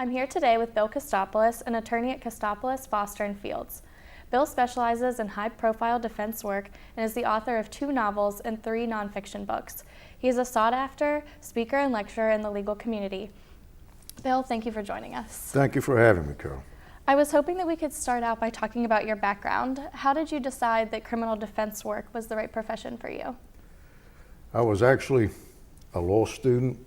I'm here today with Bill Costopoulos, an attorney at Costopoulos, Foster & Fields. Bill specializes in high-profile defense work and is the author of 2 novels and 3 nonfiction books. He is a sought-after speaker and lecturer in the legal community. Bill, thank you for joining us. Thank you for having me, Carol. I was hoping that we could start out by talking about your background. How did you decide that criminal defense work was the right profession for you? I was actually a law student.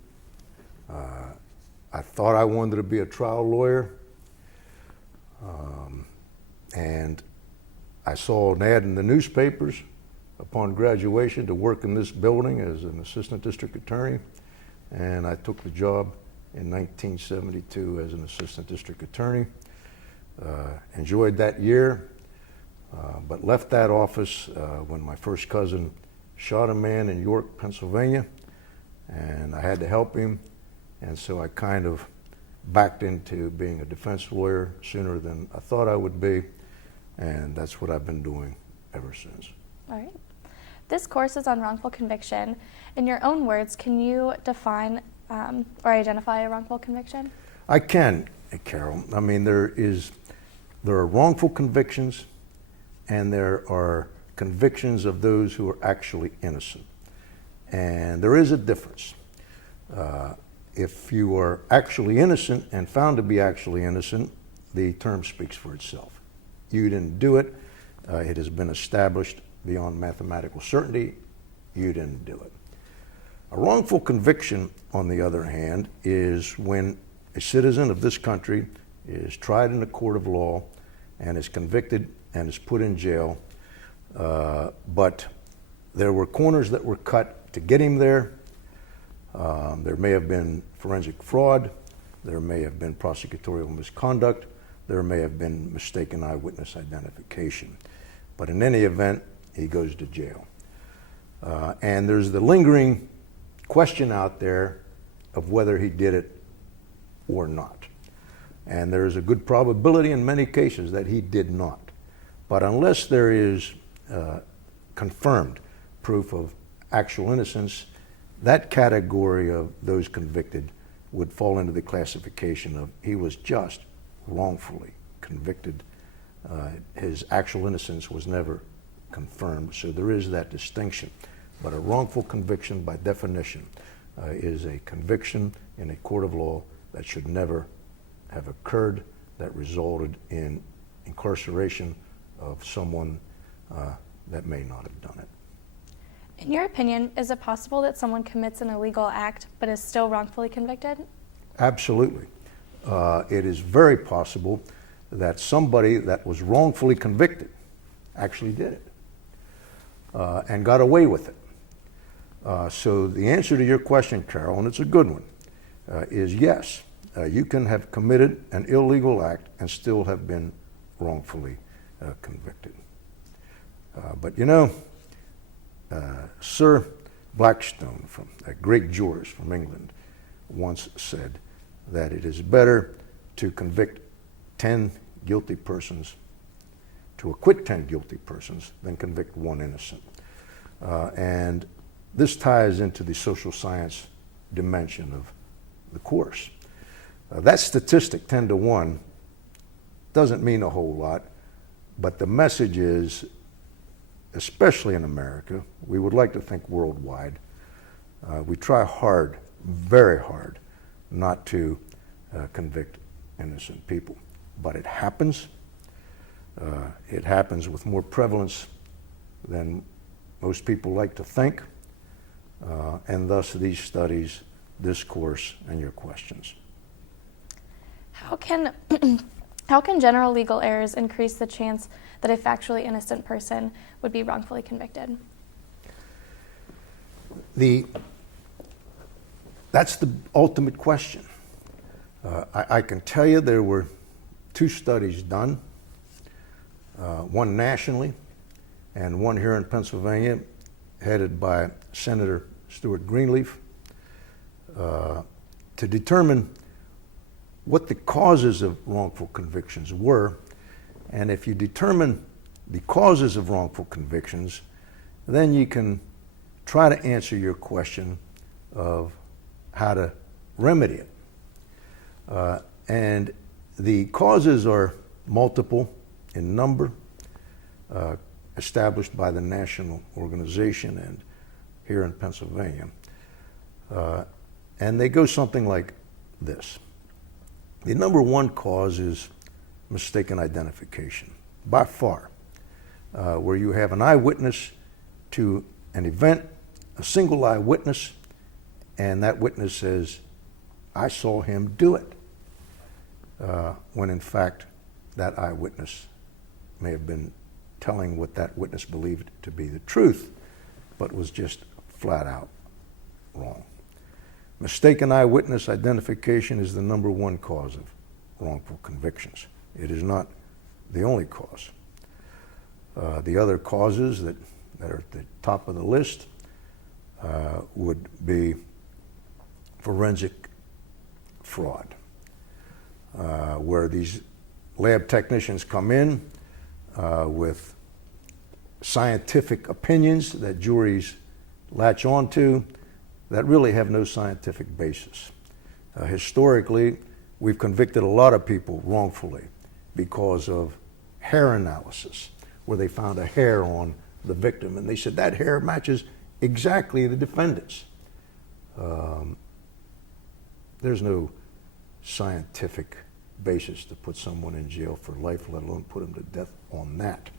I thought I wanted to be a trial lawyer, and I saw an ad in the newspapers upon graduation to work in this building as an assistant district attorney, and I took the job in 1972 as an assistant district attorney. Enjoyed that year, but left that office when my first cousin shot a man in York, Pennsylvania, and I had to help him. And so I kind of backed into being a defense lawyer sooner than I thought I would be, and that's what I've been doing ever since. All right. This course is on wrongful conviction. In your own words, can you define or identify a wrongful conviction? I can, Carol. I mean, there are wrongful convictions, and there are convictions of those who are actually innocent. And there is a difference. If you are actually innocent and found to be actually innocent, the term speaks for itself. You didn't do it. It has been established beyond mathematical certainty. You didn't do it. A wrongful conviction, on the other hand, is when a citizen of this country is tried in a court of law and is convicted and is put in jail, but there were corners that were cut to get him there. There may have been forensic fraud, there may have been prosecutorial misconduct, there may have been mistaken eyewitness identification. But in any event, he goes to jail. And there's the lingering question out there of whether he did it or not. And there's a good probability in many cases that he did not. But unless there is confirmed proof of actual innocence, that category of those convicted would fall into the classification of he was just wrongfully convicted. His actual innocence was never confirmed, so there is that distinction. But a wrongful conviction, by definition, is a conviction in a court of law that should never have occurred, that resulted in incarceration of someone that may not have done it. In your opinion, is it possible that someone commits an illegal act but is still wrongfully convicted? Absolutely. It is very possible that somebody that was wrongfully convicted actually did it and got away with it. So the answer to your question, Carol, and it's a good one, is yes. You can have committed an illegal act and still have been wrongfully convicted. But you know, Sir Blackstone, a great jurist from England, once said that it is better to convict 10 guilty persons, to acquit 10 guilty persons, than convict 1 innocent. And this ties into the social science dimension of the course. That statistic, 10 to 1, doesn't mean a whole lot, but the message is, especially in America, we would like to think worldwide, we try hard, very hard, not to convict innocent people. But it happens. It happens with more prevalence than most people like to think, and thus these studies, this course, and your questions. How can general legal errors increase the chance that a factually innocent person would be wrongfully convicted? That's the ultimate question. I can tell you there were 2 studies done, one nationally and one here in Pennsylvania, headed by Senator Stuart Greenleaf, to determine what the causes of wrongful convictions were. And if you determine the causes of wrongful convictions, then you can try to answer your question of how to remedy it. And the causes are multiple in number, established by the national organization and here in Pennsylvania. And they go something like this. The number one cause is mistaken identification, by far, where you have an eyewitness to an event, a single eyewitness, and that witness says, I saw him do it, when in fact that eyewitness may have been telling what that witness believed to be the truth, but was just flat out wrong. Mistaken eyewitness identification is the number one cause of wrongful convictions. It is not the only cause. The other causes that are at the top of the list would be forensic fraud, where these lab technicians come in with scientific opinions that juries latch onto that really have no scientific basis. Historically, we've convicted a lot of people wrongfully because of hair analysis, where they found a hair on the victim and they said that hair matches exactly the defendant's. There's no scientific basis to put someone in jail for life, let alone put them to death on that.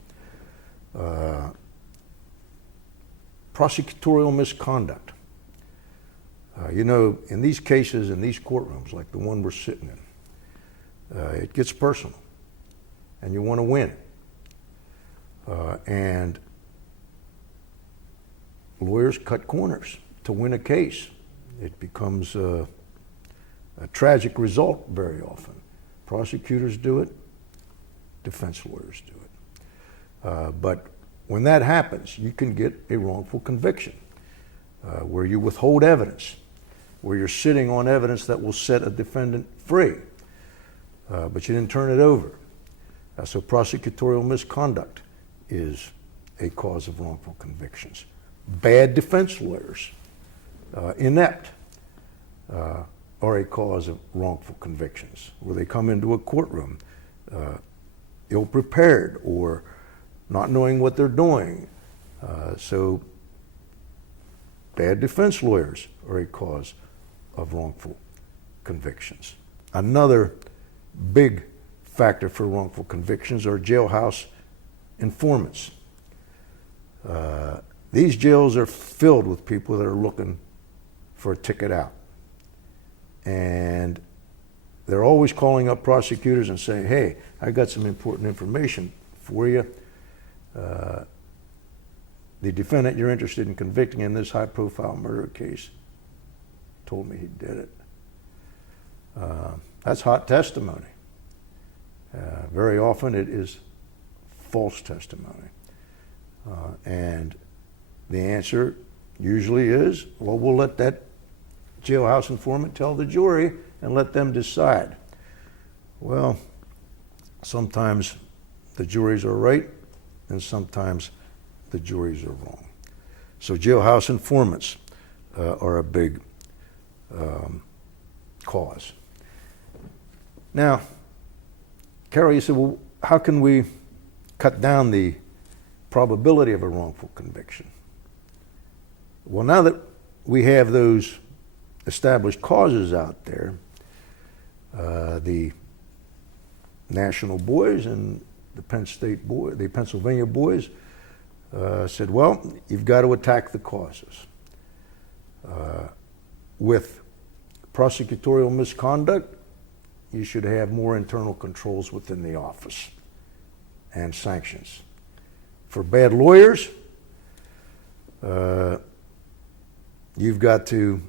Prosecutorial misconduct. In these cases, in these courtrooms, like the one we're sitting in, it gets personal, and you want to win. And lawyers cut corners to win a case. It becomes a tragic result very often. Prosecutors do it, defense lawyers do it. But when that happens, you can get a wrongful conviction, where you withhold evidence, where you're sitting on evidence that will set a defendant free, but you didn't turn it over. So prosecutorial misconduct is a cause of wrongful convictions. Bad defense lawyers, inept, are a cause of wrongful convictions, where they come into a courtroom ill-prepared or not knowing what they're doing. So bad defense lawyers are a cause of wrongful convictions. Another big factor for wrongful convictions are jailhouse informants. These jails are filled with people that are looking for a ticket out. And they're always calling up prosecutors and saying, hey, I got some important information for you. The defendant you're interested in convicting in this high-profile murder case told me he did it. That's hot testimony. Very often it is false testimony. And the answer usually is, well, we'll let that jailhouse informant tell the jury and let them decide. Well, sometimes the juries are right and sometimes the juries are wrong. So jailhouse informants are a big cause. Now, Carol, you said, well, how can we cut down the probability of a wrongful conviction? Well, now that we have those established causes out there, the national boys and the the Pennsylvania boys said, well, you've got to attack the causes. With prosecutorial misconduct, you should have more internal controls within the office and sanctions. For bad lawyers, you've got to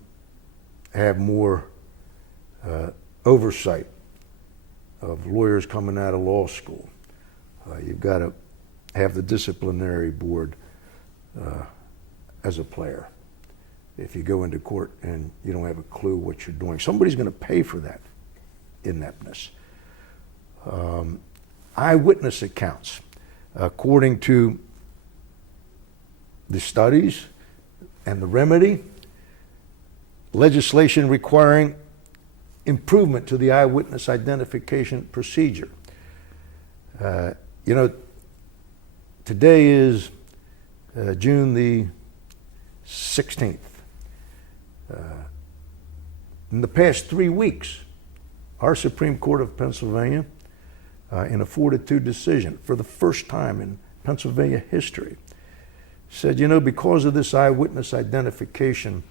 have more oversight of lawyers coming out of law school. You've got to have the disciplinary board as a player. If you go into court and you don't have a clue what you're doing, somebody's going to pay for that ineptness. Eyewitness accounts. According to the studies and the remedy, legislation requiring improvement to the eyewitness identification procedure. You know, today is June the 16th. In the past 3 weeks, our Supreme Court of Pennsylvania, in a 4-2 decision, for the first time in Pennsylvania history, said, you know, because of this eyewitness identification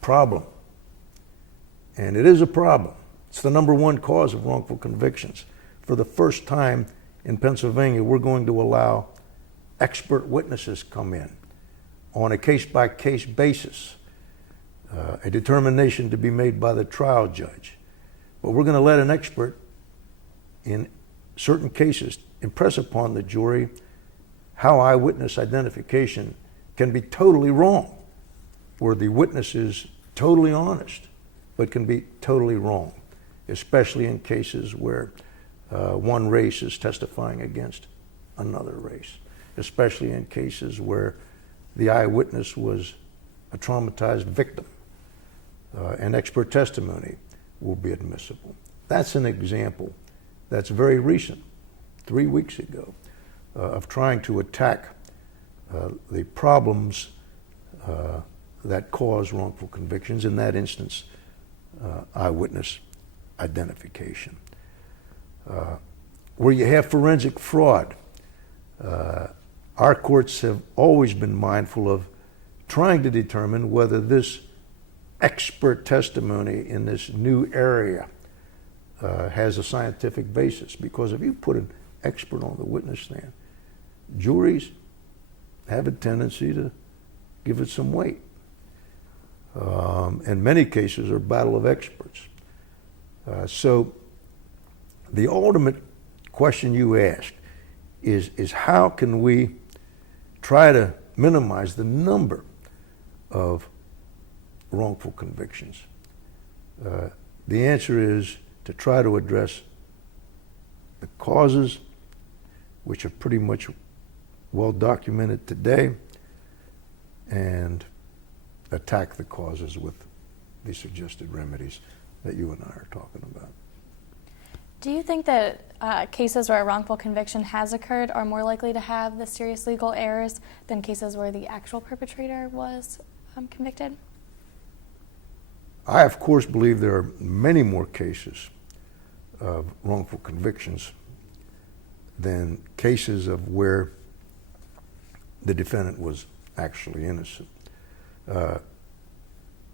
problem, and it is a problem, it's the number one cause of wrongful convictions. For the first time in Pennsylvania, we're going to allow expert witnesses come in on a case-by-case basis, a determination to be made by the trial judge. But we're going to let an expert in certain cases impress upon the jury how eyewitness identification can be totally wrong, where the witness is totally honest, but can be totally wrong, especially in cases where one race is testifying against another race, especially in cases where the eyewitness was a traumatized victim. And expert testimony will be admissible. That's an example that's very recent, 3 weeks ago, of trying to attack the problems that cause wrongful convictions, in that instance, eyewitness identification. Where you have forensic fraud, our courts have always been mindful of trying to determine whether this expert testimony in this new area has a scientific basis. Because if you put an expert on the witness stand, juries have a tendency to give it some weight. In many cases, are battle of experts. So the ultimate question you asked is how can we try to minimize the number of wrongful convictions? The answer is to try to address the causes, which are pretty much well documented today, and attack the causes with the suggested remedies that you and I are talking about. Do you think that cases where a wrongful conviction has occurred are more likely to have the serious legal errors than cases where the actual perpetrator was convicted? I, of course, believe there are many more cases of wrongful convictions than cases of where the defendant was actually innocent,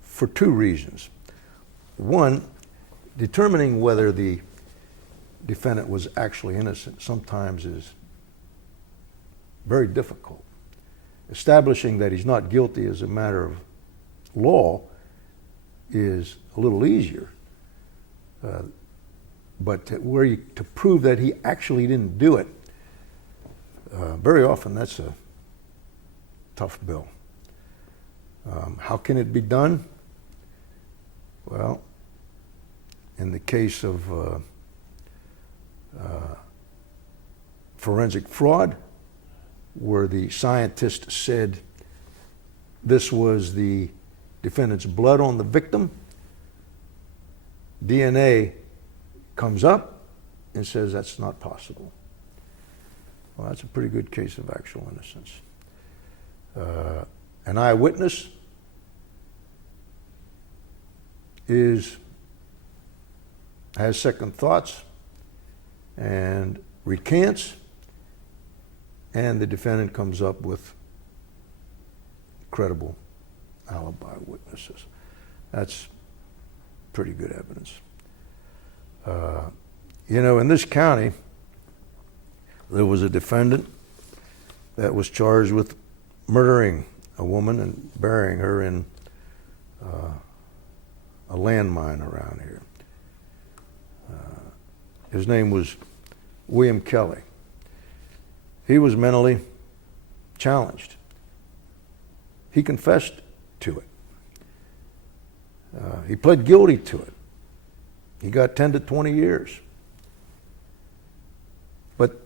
for two reasons. One, determining whether the defendant was actually innocent sometimes is very difficult. Establishing that he's not guilty as a matter of law is a little easier. But to prove that he actually didn't do it, very often that's a tough bill. How can it be done? Well, in the case of forensic fraud, where the scientist said this was the defendant's blood on the victim, DNA comes up and says that's not possible. Well, that's a pretty good case of actual innocence. An eyewitness has second thoughts and recants, and the defendant comes up with credible alibi witnesses. That's pretty good evidence. You know, in this county, there was a defendant that was charged with murdering a woman and burying her in a landmine around here. His name was William Kelly. He was mentally challenged. He confessed to it. He pled guilty to it. He got 10 to 20 years. But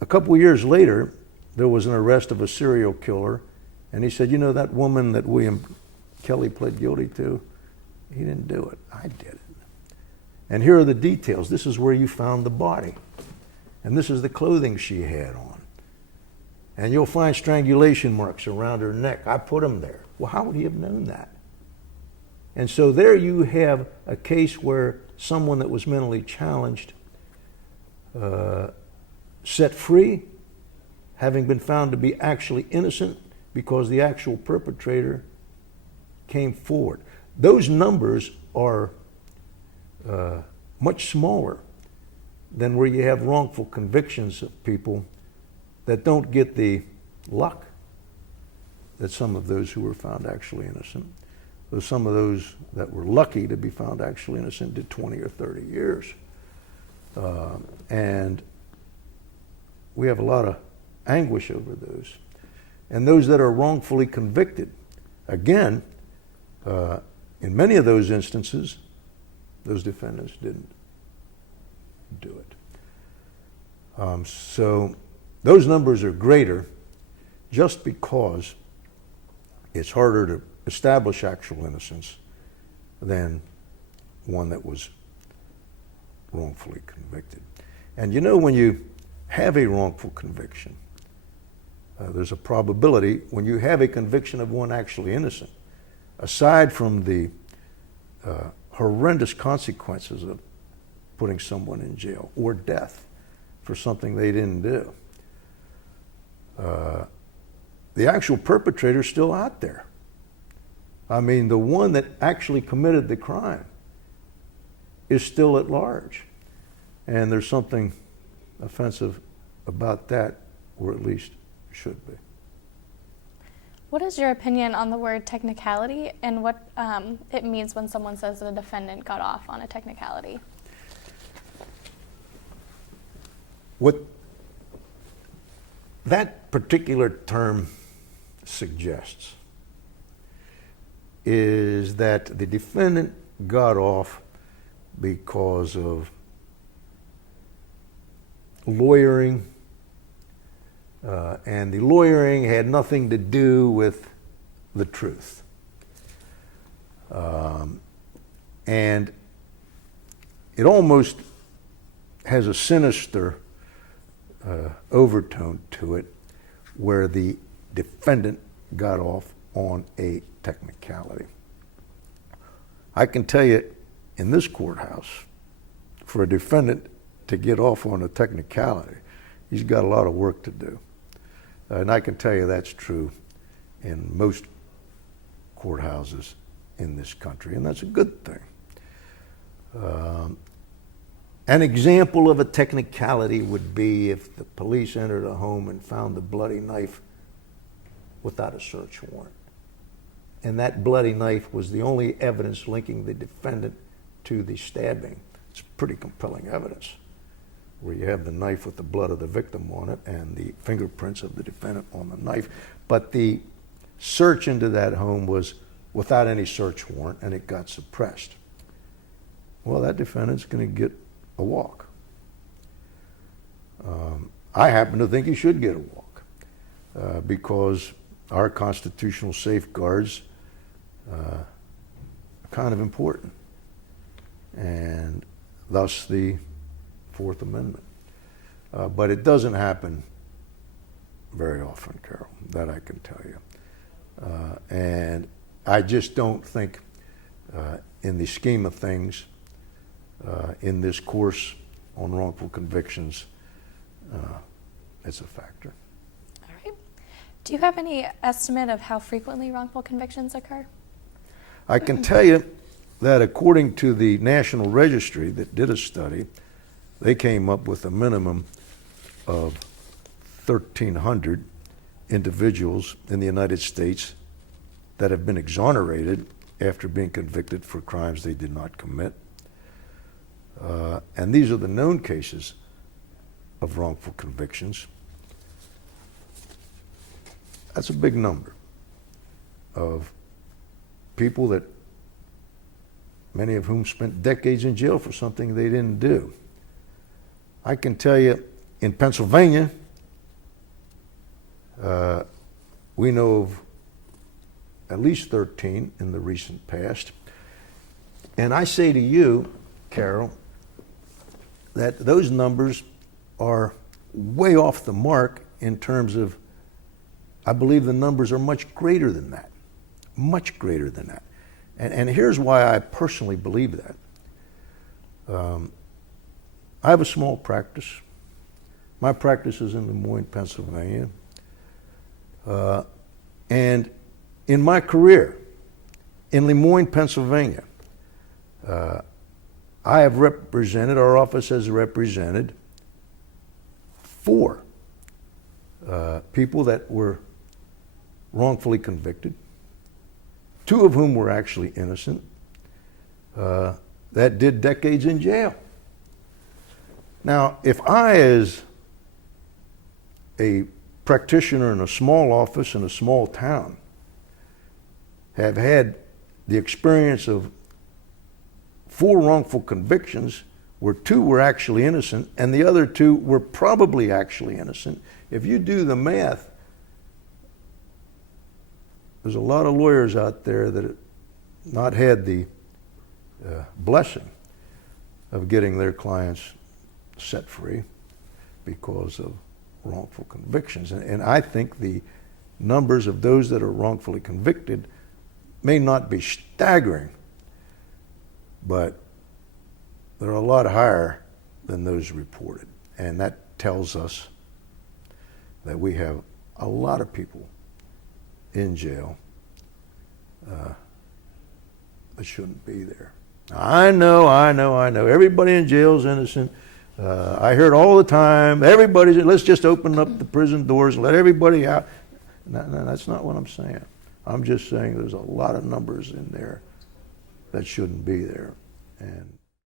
a couple of years later, there was an arrest of a serial killer, and he said, you know, that woman that William Kelly pled guilty to, he didn't do it. I did it. And here are the details. This is where you found the body. And this is the clothing she had on. And you'll find strangulation marks around her neck. I put them there. Well, how would he have known that? And so there you have a case where someone that was mentally challenged, set free, having been found to be actually innocent because the actual perpetrator came forward. Those numbers are much smaller than where you have wrongful convictions of people that don't get the luck that some of those who were found actually innocent. Though some of those that were lucky to be found actually innocent did 20 or 30 years. And we have a lot of anguish over those. And those that are wrongfully convicted, again, in many of those instances, those defendants didn't do it. So those numbers are greater just because it's harder to establish actual innocence than one that was wrongfully convicted. And you know, when you have a wrongful conviction, there's a probability when you have a conviction of one actually innocent, aside from the horrendous consequences of putting someone in jail or death for something they didn't do, the actual perpetrator is still out there. I mean, the one that actually committed the crime is still at large. And there's something offensive about that, or at least should be. What is your opinion on the word technicality and what it means when someone says the defendant got off on a technicality? What that particular term suggests is that the defendant got off because of lawyering, and the lawyering had nothing to do with the truth. And it almost has a sinister overtone to it, where the defendant got off on a technicality. I can tell you, in this courthouse, for a defendant to get off on a technicality, he's got a lot of work to do. And I can tell you that's true in most courthouses in this country, and that's a good thing. An example of a technicality would be if the police entered a home and found the bloody knife without a search warrant. And that bloody knife was the only evidence linking the defendant to the stabbing. It's pretty compelling evidence, where you have the knife with the blood of the victim on it and the fingerprints of the defendant on the knife. But the search into that home was without any search warrant, and it got suppressed. Well, that defendant's going to get a walk. I happen to think he should get a walk because our constitutional safeguards are kind of important, and thus the Fourth Amendment. But it doesn't happen very often, Carol, that I can tell you. And I just don't think, in the scheme of things, in this course on wrongful convictions, it's a factor. All right. Do you have any estimate of how frequently wrongful convictions occur? I can tell you that according to the National Registry that did a study, they came up with a minimum of 1,300 individuals in the United States that have been exonerated after being convicted for crimes they did not commit. And these are the known cases of wrongful convictions. That's a big number of people that many of whom spent decades in jail for something they didn't do. I can tell you, in Pennsylvania, we know of at least 13 in the recent past. And I say to you, Carol, that those numbers are way off the mark in terms of, I believe the numbers are much greater than that. Much greater than that. And here's why I personally believe that. I have a small practice. My practice is in Des Moines, Pennsylvania. And in my career in Les Moines, Pennsylvania, I have represented, our office has represented 4 people that were wrongfully convicted, 2 of whom were actually innocent, that did decades in jail. Now, if I, as a practitioner in a small office in a small town, have had the experience of 4 wrongful convictions where 2 were actually innocent and the other 2 were probably actually innocent, if you do the math, there's a lot of lawyers out there that have not had the blessing of getting their clients set free because of wrongful convictions. And I think the numbers of those that are wrongfully convicted may not be staggering, but they're a lot higher than those reported. And that tells us that we have a lot of people in jail that shouldn't be there. I know. Everybody in jail is innocent. I hear it all the time. Let's just open up the prison doors and let everybody out. No, that's not what I'm saying. I'm just saying there's a lot of numbers in there that shouldn't be there. And